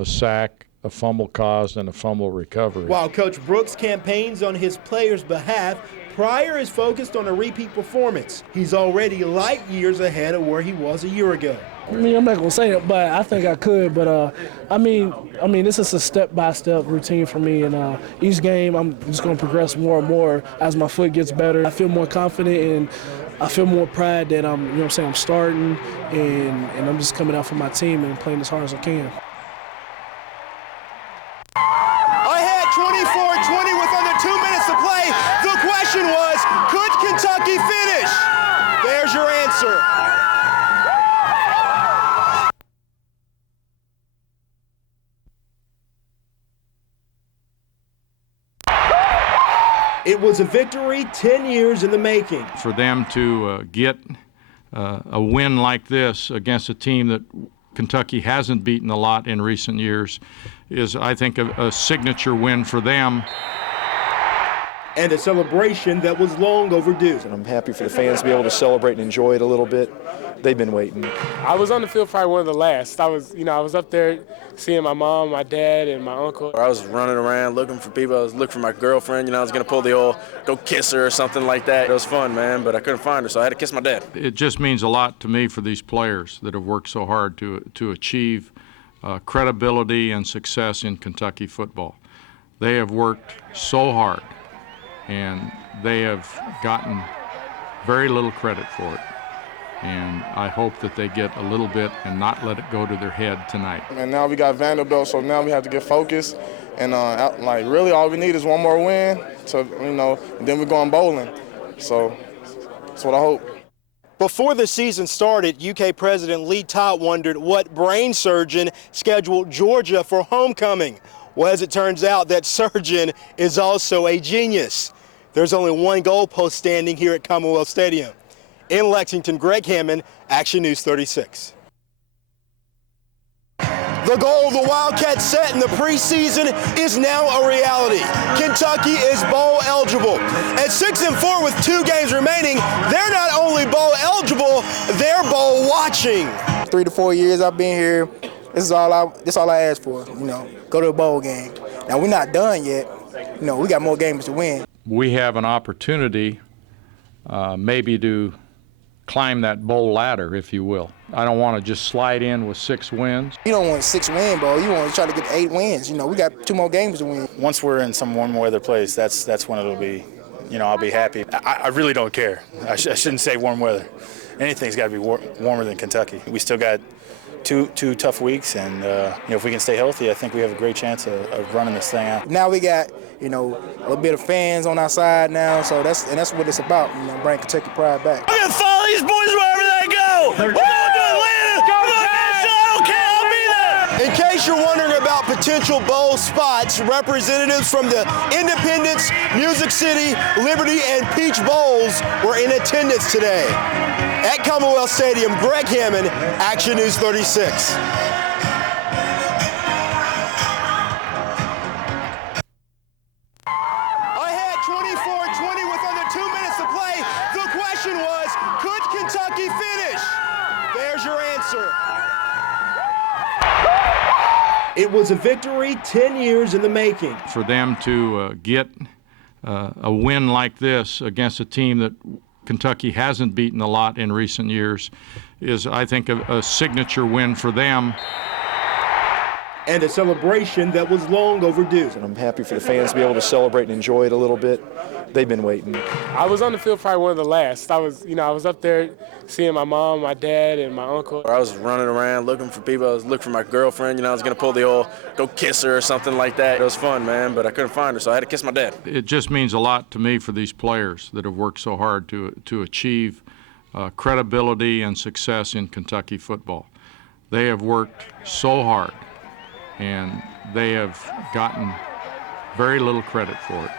a sack, a fumble caused, and a fumble recovery? While Coach Brooks campaigns on his players' behalf, Pryor is focused on a repeat performance. He's already light years ahead of where he was a year ago. I mean, I'm not going to say it, but I think I could. But, I mean, this is a step-by-step routine for me. And each game, I'm just going to progress more and more as my foot gets better. I feel more confident and I feel more pride that I'm starting and I'm just coming out for my team and playing as hard as I can. Ahead 24-20 with under 2 minutes to play. The question was, could Kentucky finish? There's your answer. It was a victory 10 years in the making. For them to get a win like this against a team that Kentucky hasn't beaten a lot in recent years is, I think, a signature win for them. And a celebration that was long overdue. And I'm happy for the fans to be able to celebrate and enjoy it a little bit. They've been waiting. I was on the field probably one of the last. I was up there seeing my mom, my dad, and my uncle. I was running around looking for people. I was looking for my girlfriend. I was going to pull the old go kiss her or something like that. It was fun, man, but I couldn't find her, so I had to kiss my dad. It just means a lot to me for these players that have worked so hard to achieve credibility and success in Kentucky football. They have worked so hard, and they have gotten very little credit for it. And I hope that they get a little bit and not let it go to their head tonight. And now we got Vanderbilt, so now we have to get focused. And really all we need is one more win and then we're going bowling. So that's what I hope. Before the season started, UK President Lee Todd wondered what brain surgeon scheduled Georgia for homecoming. Well, as it turns out, that surgeon is also a genius. There's only one goalpost standing here at Commonwealth Stadium. In Lexington, Greg Hammond, Action News 36. The goal the Wildcats set in the preseason is now a reality. Kentucky is bowl eligible. At 6-4 with 2 games remaining, they're not only bowl eligible, they're bowl watching. 3 to 4 years I've been here. This is all I asked for, go to a bowl game. Now we're not done yet. We got more games to win. We have an opportunity maybe to climb that bowl ladder, if you will. I don't want to just slide in with 6 wins. You don't want a 6-win bowl. You want to try to get 8 wins. We got 2 more games to win. Once we're in some warm weather place, that's when it'll be, I'll be happy. I really don't care. I shouldn't say warm weather. Anything's got to be warmer than Kentucky. We still got two tough weeks, and if we can stay healthy, I think we have a great chance of running this thing out. Now we got a little bit of fans on our side now. So that's what it's about, bring Kentucky pride back. I'm gonna follow these boys wherever they go. We're going to Atlanta. Go Cats! I don't care. I'll be there. In case you're wondering about potential bowl spots, representatives from the Independence, Music City, Liberty, and Peach Bowls were in attendance today. At Commonwealth Stadium, Greg Hammond, Action News 36. Ahead 24-20 with under 2 minutes to play. The question was, could Kentucky finish? There's your answer. It was a victory 10 years in the making. For them to get a win like this against a team that Kentucky hasn't beaten a lot in recent years is, I think, a signature win for them. And a celebration that was long overdue. And I'm happy for the fans to be able to celebrate and enjoy it a little bit. They've been waiting. I was on the field probably one of the last. I was up there seeing my mom, my dad, and my uncle. I was running around looking for people. I was looking for my girlfriend. I was going to pull the old go kiss her or something like that. It was fun, man, but I couldn't find her, so I had to kiss my dad. It just means a lot to me for these players that have worked so hard to achieve credibility and success in Kentucky football. They have worked so hard, and they have gotten very little credit for it.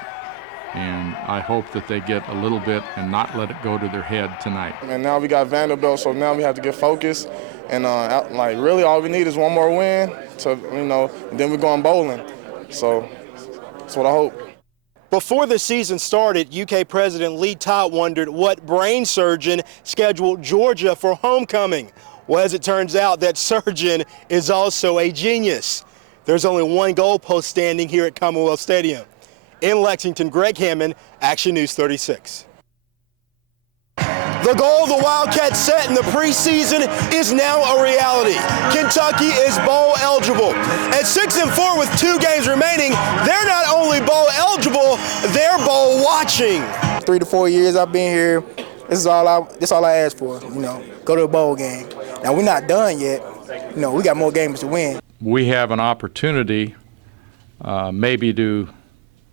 And I hope that they get a little bit and not let it go to their head tonight. And now we got Vanderbilt, so now we have to get focused. And really all we need is one more win then we're going bowling. So that's what I hope. Before the season started, UK President Lee Todd wondered what brain surgeon scheduled Georgia for homecoming. Well, as it turns out, that surgeon is also a genius. There's only one goalpost standing here at Commonwealth Stadium. In Lexington, Greg Hammond, Action News 36. The goal the Wildcats set in the preseason is now a reality. Kentucky is bowl eligible. At 6-4 with 2 games remaining, they're not only bowl eligible, they're bowl watching. 3 to 4 years I've been here. This is all I asked for. Go to a bowl game. Now we're not done yet. We got more games to win. We have an opportunity maybe to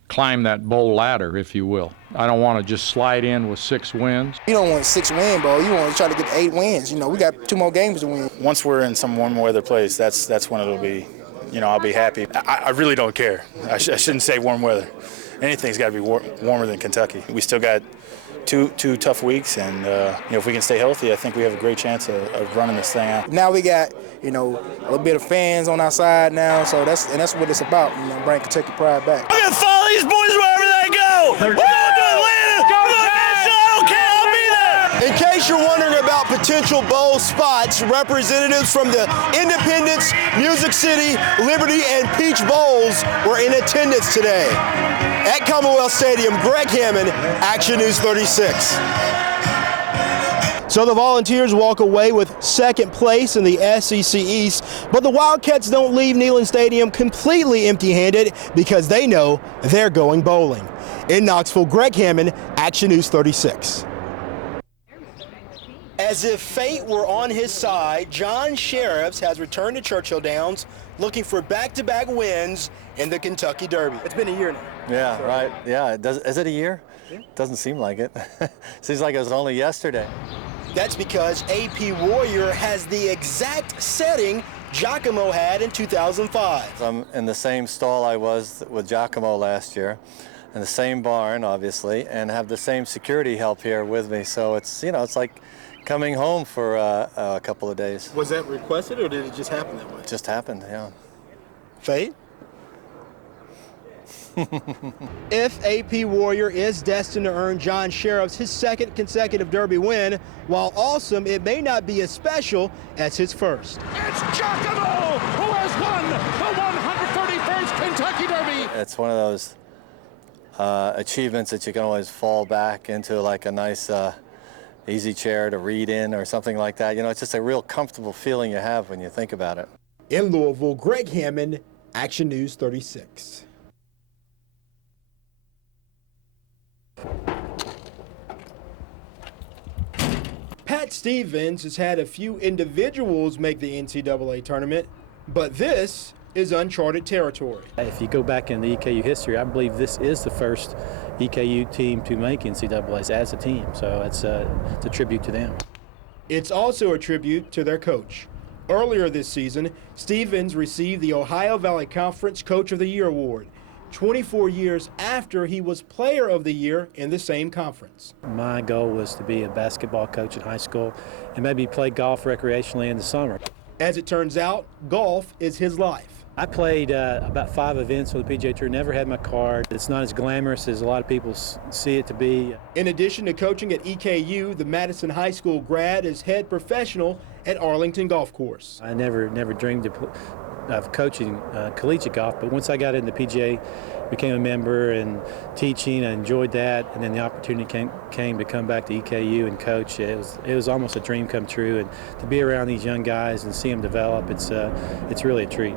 climb that bowl ladder, if you will. I don't want to just slide in with 6 wins. You don't want a 6-win bowl. You want to try to get 8 wins. We got 2 more games to win. Once we're in some warm weather place, that's when it'll be, I'll be happy. I really don't care. I shouldn't say warm weather. Anything's got to be warmer than Kentucky. We still got two tough weeks, and if we can stay healthy, I think we have a great chance of running this thing out. Now we got a little bit of fans on our side now, so that's what it's about. Bring Kentucky pride back. I'm gonna follow these boys wherever they go. We're going to Atlanta. Go Cats! I don't care. I'll be there. In case you're wondering about potential bowl spots, representatives from the Independence, Music City, Liberty, and Peach Bowls were in attendance today. At Commonwealth Stadium, Greg Hammond, Action News 36. So the Volunteers walk away with 2nd place in the SEC East, but the Wildcats don't leave Neyland Stadium completely empty-handed because they know they're going bowling. In Knoxville, Greg Hammond, Action News 36. As if fate were on his side, John Sheriffs has returned to Churchill Downs looking for back-to-back wins in the Kentucky Derby. It's been a year now. Yeah, right. Yeah, is it a year? Yeah. Doesn't seem like it. Seems like it was only yesterday. That's because AP Warrior has the exact setting Giacomo had in 2005. I'm in the same stall I was with Giacomo last year, in the same barn, obviously, and have the same security help here with me. So it's, it's like coming home for a couple of days. Was that requested, or did it just happen that way? It just happened, yeah. Fate? If AP Warrior is destined to earn John Sheriffs his 2nd consecutive Derby win, while awesome, it may not be as special as his first. It's Giacomo who has won the 131st Kentucky Derby. It's one of those achievements that you can always fall back into, like a nice easy chair to read in or something like that. It's just a real comfortable feeling you have when you think about it. In Louisville, Greg Hammond, Action News 36. Pat Stevens has had a few individuals make the NCAA tournament, but this is uncharted territory. If you go back in the EKU history, I believe this is the first EKU team to make NCAAs as a team, so it's a tribute to them. It's also a tribute to their coach. Earlier this season, Stevens received the Ohio Valley Conference Coach of the Year award, 24 years after he was Player of the Year in the same conference. My goal was to be a basketball coach in high school and maybe play golf recreationally in the summer. As it turns out, golf is his life. I played about 5 events for the PGA Tour, never had my card. It's not as glamorous as a lot of people see it to be. In addition to coaching at EKU, the Madison High School grad is head professional at Arlington Golf Course. I never dreamed of coaching collegiate golf, but once I got into PGA, became a member and teaching, I enjoyed that, and then the opportunity came to come back to EKU and coach. It was almost a dream come true, and to be around these young guys and see them develop, it's really a treat.